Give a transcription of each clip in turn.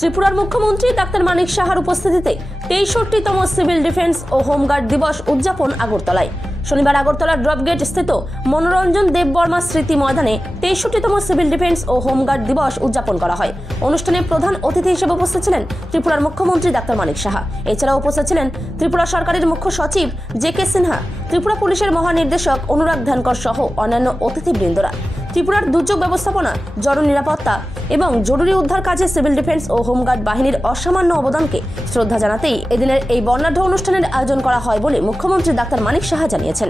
ত্রিপুরার মুখ্যমন্ত্রী ডাক্তার মানিক সাহার উপস্থিতিতে ৬৩তম সিভিল ডিফেন্স ও হোমগার্ড দিবস উদযাপন আগরতলায়। শনিবার আগরতলার ড্রপগেট স্থিত মনোরঞ্জন দেববর্মা স্মৃতি ময়দানে ৬৩তম সিভিল ডিফেন্স ও হোমগার্ড দিবস উদযাপন করা হয়। অনুষ্ঠানে প্রধান অতিথি হিসেবে উপস্থিত ছিলেন ত্রিপুরার মুখ্যমন্ত্রী ডাক্তার মানিক সাহা। এছাড়াও উপস্থিত ছিলেন ত্রিপুরা সরকারের মুখ্য সচিব জে.কে. সিনহা, ত্রিপুরা পুলিশের মহানির্দেশক অনুরাগ ধানকর সহ অন্যান্য অতিথিবৃন্দরা। ত্রিপুরার দুর্যোগ ব্যবস্থাপনা, জননিরাপত্তা এবং জরুরি উদ্ধার কাজে সিভিল ডিফেন্স ও হোমগার্ড বাহিনীর অসামান্য অবদানকে শ্রদ্ধা জানাতেই এদিনের এই বর্ণাঢ্য অনুষ্ঠানের আয়োজন করা হয় বলে মুখ্যমন্ত্রী ডাক্তার মানিক সাহা জানিয়েছেন।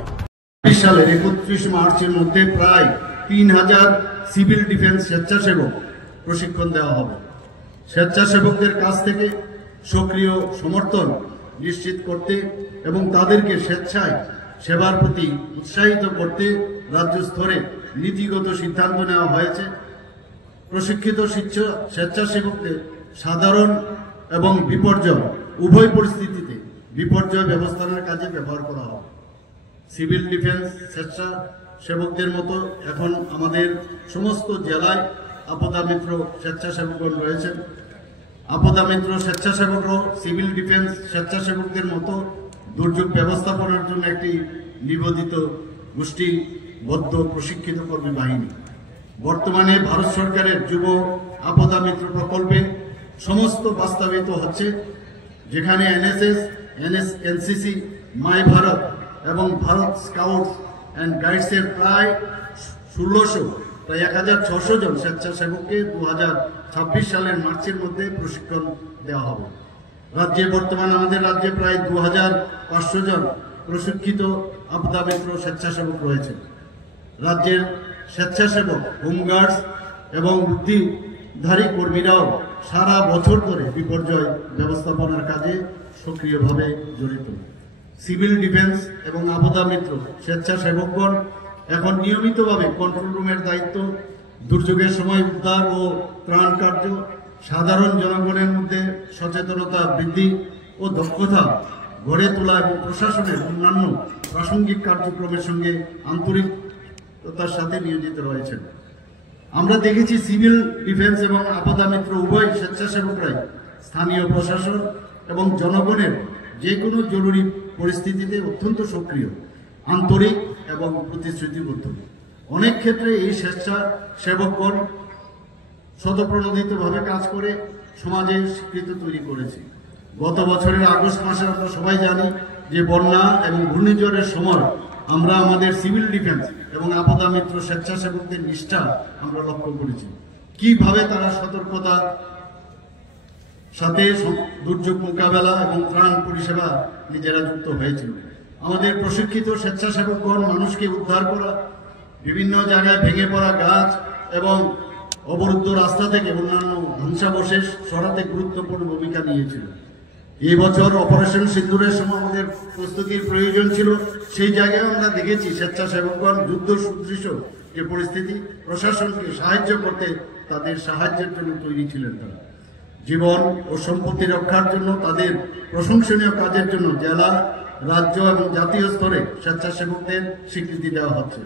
31 মার্চের মধ্যে প্রায় 3000 সিভিল ডিফেন্স স্বেচ্ছাসেবক প্রশিক্ষণ দেওয়া হবে। স্বেচ্ছাসেবকদের কাছ থেকে সক্রিয় সমর্থন নিশ্চিত করতে এবং তাদেরকে স্বেচ্ছায় সেবার প্রতি উৎসাহিত করতে রাজ্য স্তরে নীতিগত সিদ্ধান্ত নেওয়া হয়েছে। প্রশিক্ষিত স্বেচ্ছাসেবকদের সাধারণ এবং বিপর্যয় উভয় পরিস্থিতিতে বিপর্যয় ব্যবস্থাপনার কাজে ব্যবহার করা হবে। সিভিল ডিফেন্স স্বেচ্ছাসেবকদের মতো এখন আমাদের সমস্ত জেলায় আপদা মিত্র স্বেচ্ছাসেবকগণ রয়েছেন। আপদা মিত্র স্বেচ্ছাসেবকরাও সিভিল ডিফেন্স স্বেচ্ছাসেবকদের মতো দুর্যোগ ব্যবস্থাপনার জন্য একটি নিবন্ধিত গোষ্ঠীবদ্ধ প্রশিক্ষিত কর্মী বাহিনী। বর্তমানে ভারত সরকারের যুব আপদা মিত্র প্রকল্পে সমস্ত বাস্তবায়িত হচ্ছে, যেখানে এনএসএস, এনসিসি, মাই ভারত এবং ভারত স্কাউটস অ্যান্ড গাইডসের প্রায় 1600 জন স্বেচ্ছাসেবককে 2026 সালের মার্চের মধ্যে প্রশিক্ষণ দেওয়া হবে। রাজ্যে বর্তমানে আমাদের রাজ্যে প্রায় 2500 জন প্রশিক্ষিত আপদা মিত্র স্বেচ্ছাসেবক রয়েছে। রাজ্যের স্বেচ্ছাসেবক, হোমগার্ডস এবং বুদ্ধিধারী কর্মীরাও সারা বছর ধরে বিপর্যয় ব্যবস্থাপনার কাজে সক্রিয়ভাবে জড়িত। সিভিল ডিফেন্স এবং আপদা মিত্র স্বেচ্ছাসেবকগণ এখন নিয়মিতভাবে কন্ট্রোল রুমের দায়িত্ব, দুর্যোগের সময় উদ্ধার ও ত্রাণ কার্য, সাধারণ জনগণের মধ্যে সচেতনতা বৃদ্ধি ও দক্ষতা গড়ে তোলা এবং প্রশাসনের অন্যান্য প্রাসঙ্গিক কার্যক্রমের সঙ্গে আন্তরিকতার সাথে নিয়োজিত রয়েছেন। আমরা দেখেছি সিভিল ডিফেন্স এবং আপদা মিত্র উভয় স্বেচ্ছাসেবকরাই স্থানীয় প্রশাসন এবং জনগণের যে কোনো জরুরি পরিস্থিতিতে অত্যন্ত সক্রিয়, আন্তরিক এবং প্রতিশ্রুতিবদ্ধ। অনেক ক্ষেত্রে এই স্বেচ্ছাসেবকগণ স্বতঃপ্রণোদিতভাবে কাজ করে সমাজে স্বীকৃতি তৈরি করেছে। গত বছরের আগস্ট মাসে আমরা সবাই জানি যে বন্যা এবং ঘূর্ণিঝড়ের সময় আমরা আমাদের সিভিল ডিফেন্স এবং আপদা মিত্র স্বেচ্ছাসেবকদের নিষ্ঠা আমরা লক্ষ্য করেছি, কিভাবে তারা সতর্কতার সাথে দুর্যোগ মোকাবেলা এবং ত্রাণ পরিষেবা নিজেরা যুক্ত হয়েছিল। আমাদের প্রশিক্ষিত স্বেচ্ছাসেবকগণ মানুষকে উদ্ধার করা, বিভিন্ন জায়গায় ভেঙে পড়া গাছ এবং অবরুদ্ধ রাস্তা থেকে অন্যান্য ধ্বংসাবশেষ সরাতে গুরুত্বপূর্ণ ভূমিকা নিয়েছিল। এই বছর অপারেশন সিন্দুরের সময় আমাদের প্রস্তুতির প্রয়োজন ছিল, সেই জায়গায় আমরা দেখেছি স্বেচ্ছাসেবকগণ যুদ্ধ সদৃশ যে পরিস্থিতি, প্রশাসনকে সাহায্য করতে তাদের সাহায্যের জন্য তৈরি ছিলেন। তারা জীবন ও সম্পত্তি রক্ষার জন্য তাদের প্রশংসনীয় কাজের জন্য জেলা, রাজ্য এবং জাতীয় স্তরে স্বেচ্ছাসেবকদের স্বীকৃতি দেওয়া হচ্ছে।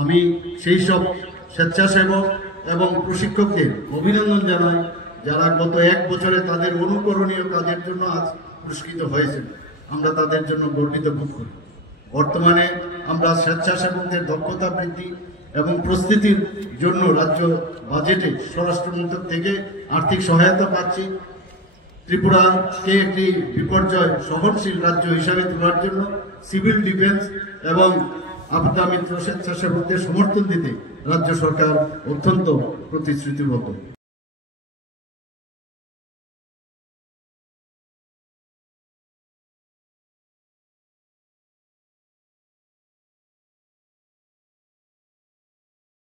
আমি সেই সব স্বেচ্ছাসেবক এবং প্রশিক্ষকদের অভিনন্দন জানাই যারা গত 1 বছরে তাদের অনুকরণীয় কাজের জন্য আজ পুরস্কৃত হয়েছেন। আমরা তাদের জন্য গর্বিত বোধ করি। বর্তমানে আমরা স্বেচ্ছাসেবকদের দক্ষতা বৃদ্ধি এবং প্রস্তুতির জন্য রাজ্য বাজেটে স্বরাষ্ট্র মন্ত্রক থেকে আর্থিক সহায়তা পাচ্ছি। ত্রিপুরাকে একটি বিপর্যয় সহনশীল রাজ্য হিসাবে তোলার জন্য সিভিল ডিফেন্স এবং আপদা মিত্র স্বেচ্ছাসেবকদের সমর্থন দিতে রাজ্য সরকার অত্যন্ত প্রতিশ্রুতিবদ্ধ।